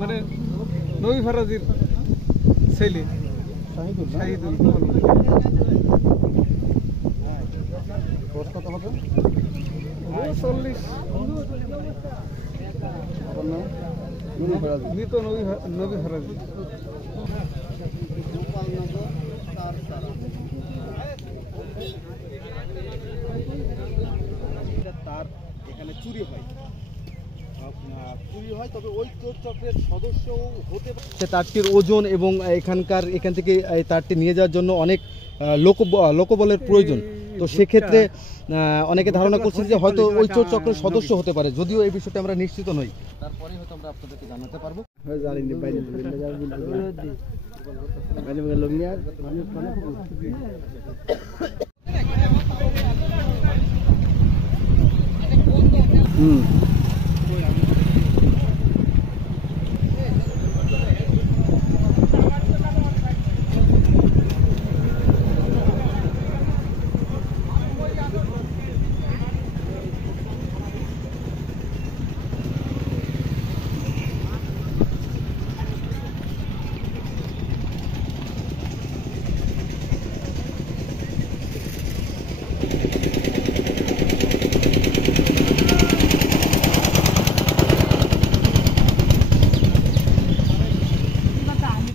মানে নবী ফরাজির ছেলে শাহিদুল। কত হবে? 40। মৃত নবী ফরাজি। তার এখানে চুরি হয়, তবে ওই চোর চক্রের সদস্য হতে পারে। সে তারটির ওজন এবং এখান থেকে এই তারটি নিয়ে যাওয়ার জন্য অনেক লোকবলের প্রয়োজন। তো সেক্ষেত্রে অনেকে ধারণা করছেন যে হয়তো ওই চোর চক্রের সদস্য হতে পারে, যদিও এই বিষয়টা আমরা নিশ্চিত নই। তারপরে হয়তো আমরা আপনাদেরকে জানাতে পারবো।